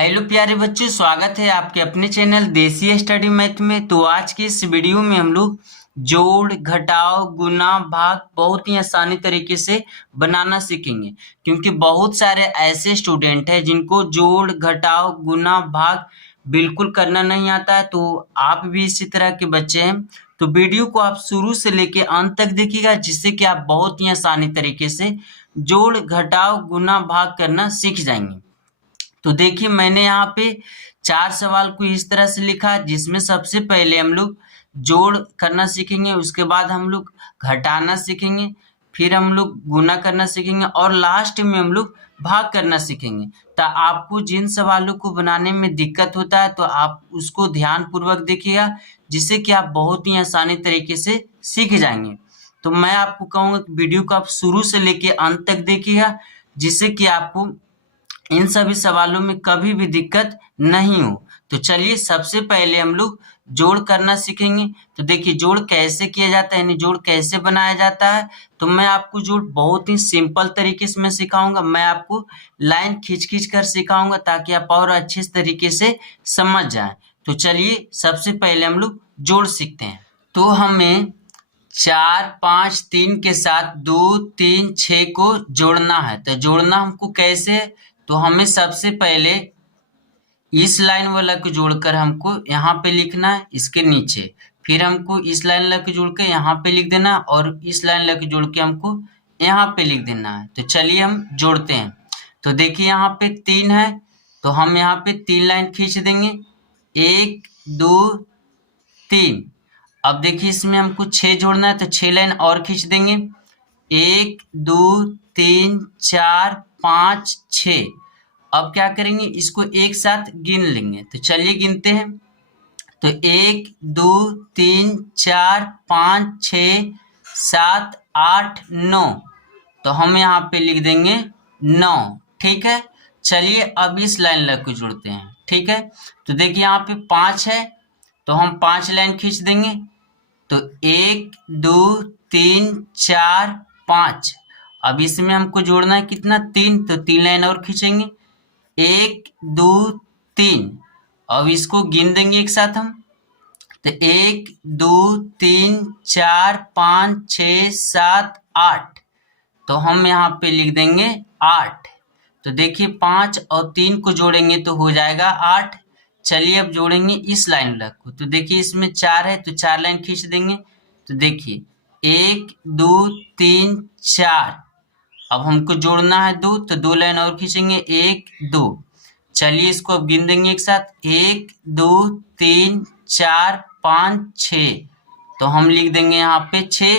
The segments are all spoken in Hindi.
हेलो प्यारे बच्चों, स्वागत है आपके अपने चैनल देसी स्टडी मैथ में। तो आज की इस वीडियो में हम लोग जोड़, घटाव, गुना, भाग बहुत ही आसानी तरीके से बनाना सीखेंगे। क्योंकि बहुत सारे ऐसे स्टूडेंट हैं जिनको जोड़, घटाव, गुना, भाग बिल्कुल करना नहीं आता है। तो आप भी इसी तरह के बच्चे हैं, तो वीडियो को आप शुरू से लेके अंत तक देखिएगा, जिससे कि आप बहुत ही आसानी तरीके से जोड़, घटाव, गुना, भाग करना सीख जाएंगे। तो देखिए, मैंने यहाँ पे 4 सवाल को इस तरह से लिखा, जिसमें सबसे पहले हम लोग जोड़ करना सीखेंगे, उसके बाद हम लोग घटाना सीखेंगे, फिर हम लोग गुना करना सीखेंगे और लास्ट में हम लोग भाग करना सीखेंगे। तो आपको जिन सवालों को बनाने में दिक्कत होता है तो आप उसको ध्यान पूर्वक देखिएगा, जिससे कि आप बहुत ही आसानी तरीके से सीख जाएंगे। तो मैं आपको कहूँगा कि वीडियो को आप शुरू से लेके अंत तक देखिएगा, जिससे कि आपको इन सभी सवालों में कभी भी दिक्कत नहीं हो। तो चलिए, सबसे पहले हम लोग जोड़ करना सीखेंगे। तो देखिए, जोड़ कैसे किया जाता है, यानी जोड़ कैसे बनाया जाता है। तो मैं आपको जोड़ बहुत ही सिंपल तरीके से मैं सिखाऊंगा। मैं आपको लाइन खींच कर सिखाऊंगा ताकि आप और अच्छे तरीके से समझ जाएं। तो चलिए, सबसे पहले हम लोग जोड़ सीखते हैं। तो हमें 4, 5, 3 के साथ 2, 3, 6 को जोड़ना है। तो जोड़ना हमको कैसे है, तो हमें सबसे पहले इस लाइन वाला को जोड़कर हमको यहाँ पे लिखना है, इसके नीचे। फिर हमको इस लाइन वाला को जोड़ के यहाँ पे लिख देना और इस लाइन वाला को जोड़ के हमको यहाँ पे लिख देना है। तो चलिए हम जोड़ते हैं। तो देखिए, यहाँ पे 3 है, तो हम यहाँ पे 3 लाइन खींच देंगे, 1, 2, 3। अब देखिए, इसमें हमको 6 जोड़ना है, तो 6 लाइन और खींच देंगे, 1, 2, 3, 4, 5, 6। अब क्या करेंगे, इसको एक साथ गिन लेंगे। तो चलिए गिनते हैं। तो 1, 2, 3, 4, 5, 6, 7, 8, 9। तो हम यहाँ पे लिख देंगे 9। ठीक है। चलिए अब इस लाइन लग को जोड़ते हैं। ठीक है। तो देखिए, यहाँ पे 5 है, तो हम 5 लाइन खींच देंगे। तो 1, 2, 3, 4, 5। अब इसमें हमको जोड़ना है कितना, 3। तो 3 लाइन और खींचेंगे, 1, 2, 3। अब इसको गिन देंगे एक साथ हम। तो 1, 2, 3, 4, 5, 6, 7, 8। तो हम यहाँ पे लिख देंगे 8। तो देखिए, 5 और 3 को जोड़ेंगे तो हो जाएगा 8। चलिए अब जोड़ेंगे इस लाइन को। तो देखिए, इसमें 4 है, तो 4 लाइन खींच देंगे। तो देखिए, 1, 2, 3, 4। अब हमको जोड़ना है 2, तो 2 लाइन और खींचेंगे, 1, 2। चलिए इसको अब गिन देंगे एक साथ, 1, 2, 3, 4, 5, 6। तो हम लिख देंगे यहाँ पे 6।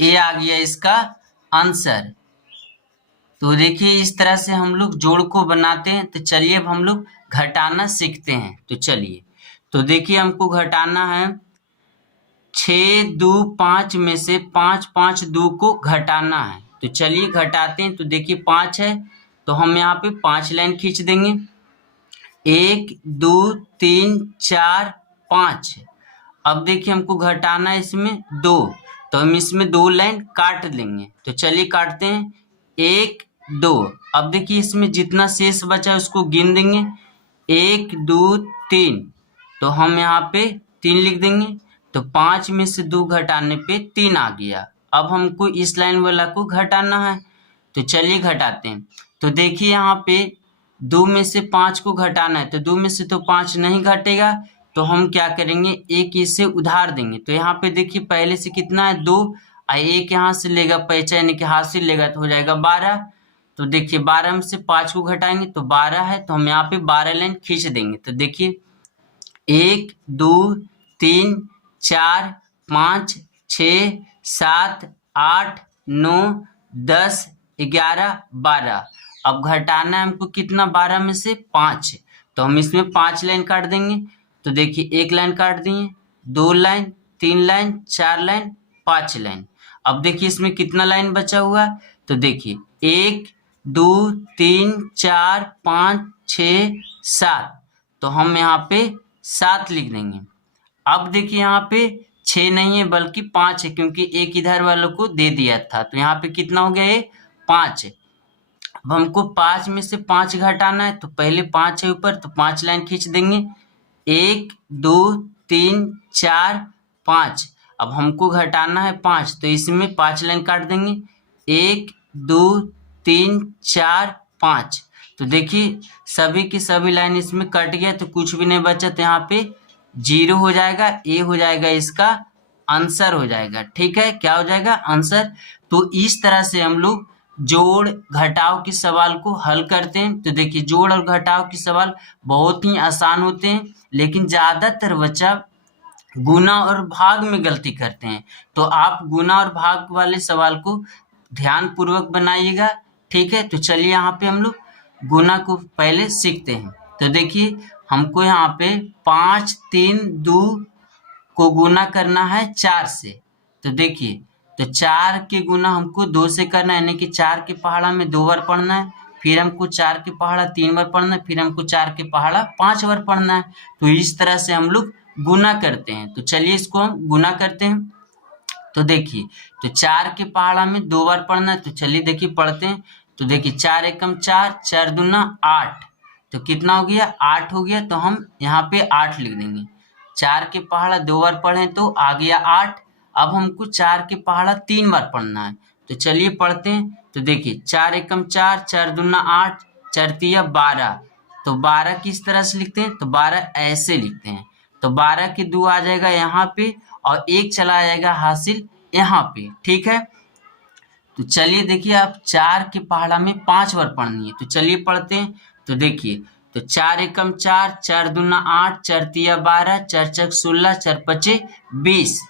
ये आ गया इसका आंसर। तो देखिए, इस तरह से हम लोग जोड़ को बनाते हैं। तो चलिए अब हम लोग घटाना सीखते हैं। तो चलिए, तो देखिए, हमको घटाना है 6, 2, 5 में से 5, 5, 2 को घटाना है। तो चलिए घटाते हैं। तो देखिए, 5 है, तो हम यहाँ पे 5 लाइन खींच देंगे, 1, 2, 3, 4, 5। अब देखिए, हमको घटाना है इसमें 2, तो हम इसमें 2 लाइन काट लेंगे। तो चलिए काटते हैं, 1, 2। अब देखिए, इसमें जितना शेष बचा है उसको गिन देंगे, 1, 2, 3। तो हम यहाँ पे 3 लिख देंगे। तो 5 में से 2 घटाने पे 3 आ गया। अब हमको इस लाइन वाला को घटाना है। तो चलिए घटाते हैं। तो देखिए, यहाँ पे 2 में से 5 को घटाना है, तो 2 में से तो 5 नहीं घटेगा, तो हम क्या करेंगे, एक इससे उधार देंगे। तो यहाँ पे देखिए, पहले से कितना है, 2, और एक यहाँ से लेगा पैसा, यानी कि हाथ से लेगा, तो हो जाएगा 12। तो देखिए, 12 में से 5 को घटाएंगे तो 12 है, तो हम यहाँ पे 12 लाइन खींच देंगे। तो देखिए, 1, 2, 3, 4, 5, 6, 7, 8, 9, 10, 11, 12। अब घटाना है हमको कितना, 12 में से 5। तो हम इसमें 5 लाइन काट देंगे। तो देखिए, 1 लाइन काट दिए, 2 लाइन, 3 लाइन, 4 लाइन, 5 लाइन। अब देखिए, इसमें कितना लाइन बचा हुआ है। तो देखिए, 1, 2, 3, 4, 5, 6, 7। तो हम यहाँ पे 7 लिख देंगे। अब देखिए, यहाँ पे 6 नहीं है बल्कि 5 है, क्योंकि एक इधर वालों को दे दिया था। तो यहाँ पे कितना हो गया, ये 5 है। अब हमको 5 में से 5 घटाना है, तो पहले 5 है ऊपर, तो 5 लाइन खींच देंगे। 1 2 3 4 5। अब हमको घटाना है 5, तो इसमें 5 लाइन काट देंगे। 1 2 3 4 5। तो देखिए सभी की सभी लाइन इसमें कट गया, तो कुछ भी नहीं बचा, तो यहाँ पे 0 हो जाएगा। ए हो जाएगा इसका आंसर हो जाएगा। ठीक है, क्या हो जाएगा? आंसर। तो इस तरह से हम लोग जोड़ घटाव के सवाल को हल करते हैं। तो देखिए जोड़ और घटाव के सवाल बहुत ही आसान होते हैं, लेकिन ज्यादातर बच्चा गुना और भाग में गलती करते हैं। तो आप गुना और भाग वाले सवाल को ध्यान पूर्वक बनाइएगा। ठीक है, तो चलिए यहाँ पे हम लोग गुना को पहले सीखते हैं। तो देखिए हमको यहाँ पे 5 3 2 को गुना करना है 4 से। तो देखिए, तो 4 के गुना हमको 2 से करना है, यानी कि 4 के पहाड़ा में 2 बार पढ़ना है, फिर हमको 4 के पहाड़ा 3 बार पढ़ना है, फिर हमको 4 के पहाड़ा 5 बार पढ़ना है। तो इस तरह से हम लोग गुना करते हैं। तो चलिए इसको हम गुना करते हैं। तो देखिए, तो 4 के पहाड़ा में 2 बार पढ़ना है, तो चलिए देखिए पढ़ते हैं। तो देखिए 4 एकम 4, 4 दूना 8। तो कितना हो गया? 8 हो गया। तो हम यहाँ पे 8 लिख देंगे। 4 के पहाड़ा 2 बार पढ़े तो आ गया 8। अब हमको 4 के पहाड़ा 3 बार पढ़ना है, तो चलिए पढ़ते हैं। तो देखिए 4 एकम 4, 4 दूना 8, 4 तिया 12। तो 12 किस तरह से लिखते हैं? तो 12 ऐसे लिखते हैं। तो 12 के 2 आ जाएगा यहाँ पे, और 1 चला जाएगा हासिल यहाँ पे। ठीक है, तो चलिए देखिए आप 4 के पहाड़ा में 5 बार पढ़नी है, तो चलिए पढ़ते हैं। तो देखिए, तो 4 एकम 4, 4 दूना 8, 4 तिया 12, 4 चक 16, 4 पचे 20।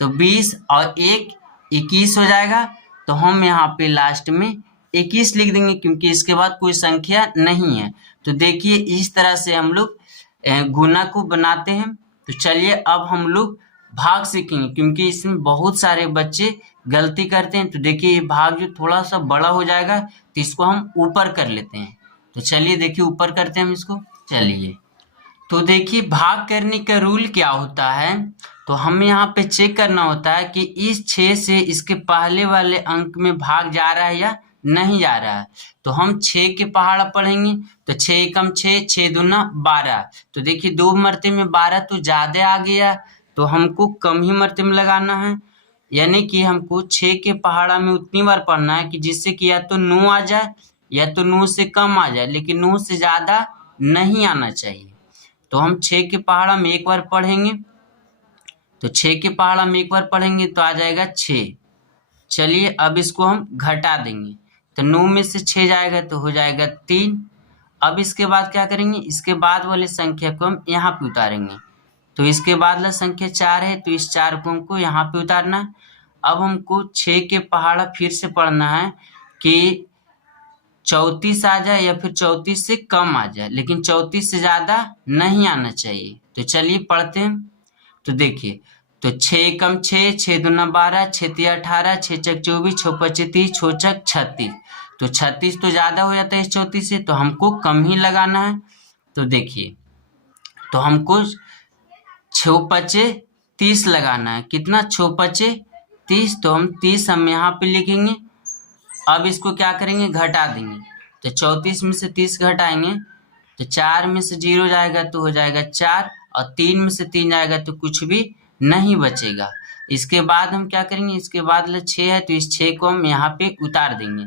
तो 20 और 1 21 हो जाएगा। तो हम यहाँ पे लास्ट में 21 लिख देंगे, क्योंकि इसके बाद कोई संख्या नहीं है। तो देखिए इस तरह से हम लोग गुना को बनाते हैं। तो चलिए अब हम लोग भाग सीखेंगे, क्योंकि इसमें बहुत सारे बच्चे गलती करते हैं। तो देखिए ये भाग जो थोड़ा सा बड़ा हो जाएगा, तो इसको हम ऊपर कर लेते हैं। तो चलिए देखिए ऊपर करते हैं हम इसको। चलिए, तो देखिए भाग करने का रूल क्या होता है। तो हमें यहाँ पे चेक करना होता है कि इस 6 से इसके पहले वाले अंक में भाग जा रहा है या नहीं जा रहा है। तो हम 6 के पहाड़ा पढ़ेंगे। तो 6 एकम 6, 6 दूना 12। तो देखिए 2 मरते में 12 तो ज्यादा आ गया, तो हमको कम ही मरते में लगाना है। यानी कि हमको 6 के पहाड़ा में उतनी बार पढ़ना है कि जिससे कि या तो 9 आ जाए या तो 9 से कम आ जाए, लेकिन 9 से ज्यादा नहीं आना चाहिए। तो हम 6 के पहाड़ा में 1 बार पढ़ेंगे। तो 6 के पहाड़ा में 1 बार पढ़ेंगे तो आ जाएगा 6। चलिए अब इसको हम घटा देंगे। तो 9 में से 6 जाएगा तो हो जाएगा 3। अब इसके बाद क्या करेंगे? इसके बाद वाले संख्या को हम यहाँ पे उतारेंगे। तो इसके बाद वाला संख्या 4 है, तो इस 4 को हमको यहाँ पे उतारना है। अब हमको 6 के पहाड़ा फिर से पढ़ना है कि 34 आ जाए या फिर 34 से कम आ जाए, लेकिन 34 से ज्यादा नहीं आना चाहिए। तो चलिए पढ़ते हैं। तो देखिए, तो 6 एकम 6, 6 दूना 12, 6 तिया 18, 6 चक 24, 6 पचे 30, 6 चक 36। तो 36 तो ज्यादा हो जाता है इस 34 से, तो हमको कम ही लगाना है। तो देखिए, तो हमको 6 पचे 30 लगाना है। कितना? 6 पचे 30। तो हम 30 हम यहाँ पे लिखेंगे। अब इसको क्या करेंगे? घटा देंगे। तो 34 में से 30 घटाएंगे तो 4 में से 0 जाएगा तो हो जाएगा 4, और 3 में से 3 जाएगा तो कुछ भी नहीं बचेगा। इसके बाद हम क्या करेंगे? इसके बाद 6 है, तो इस 6 को हम यहाँ पे उतार देंगे।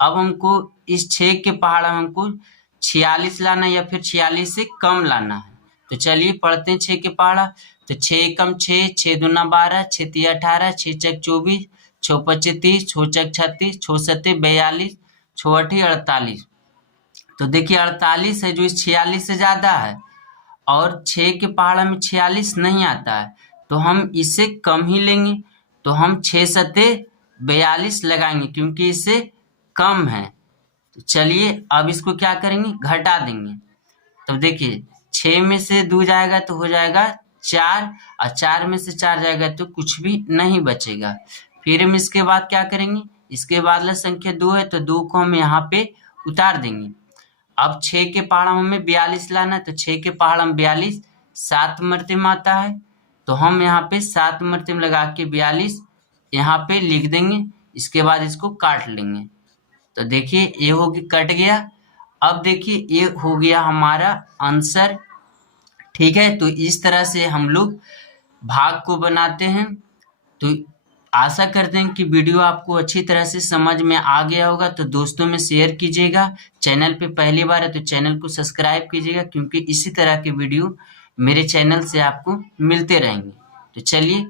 अब हमको इस 6 के पहाड़ा में हमको 46 लाना है या फिर 46 से कम लाना है। तो चलिए पढ़ते हैं 6 के पहाड़ा। तो 6 एकम 6, 6 दूना 12, 6 तिया 18, 6 चक 24, 6 पचे 30, 6 चक 36, 6 सत्ते 42, 6 अठी 48। तो देखिए 48 है जो इस 46 से ज्यादा है, और 6 के पहाड़ा में 46 नहीं आता है, तो हम इससे कम ही लेंगे। तो हम 6 सत्ते 42 लगाएंगे, क्योंकि इससे कम है। तो चलिए अब इसको क्या करेंगे? घटा देंगे। तो देखिए 6 में से 2 जाएगा तो हो जाएगा 4, और 4 में से 4 जाएगा तो कुछ भी नहीं बचेगा। फिर हम इसके बाद क्या करेंगे? इसके बाद संख्या 2 है, तो 2 को हम यहाँ पे उतार देंगे। अब 6 के पहाड़ा में हमें 42 लाना है, तो 6 के पहाड़ा में 42 7 मरते में आता है, तो हम यहाँ पे 7 मरते में लगा के 42 यहाँ पे लिख देंगे। इसके बाद इसको काट लेंगे। तो देखिए ये हो कट गया। अब देखिए ये हो गया हमारा आंसर। ठीक है, तो इस तरह से हम लोग भाग को बनाते हैं। तो आशा करते हैं कि वीडियो आपको अच्छी तरह से समझ में आ गया होगा। तो दोस्तों में शेयर कीजिएगा। चैनल पे पहली बार है तो चैनल को सब्सक्राइब कीजिएगा, क्योंकि इसी तरह के वीडियो मेरे चैनल से आपको मिलते रहेंगे। तो चलिए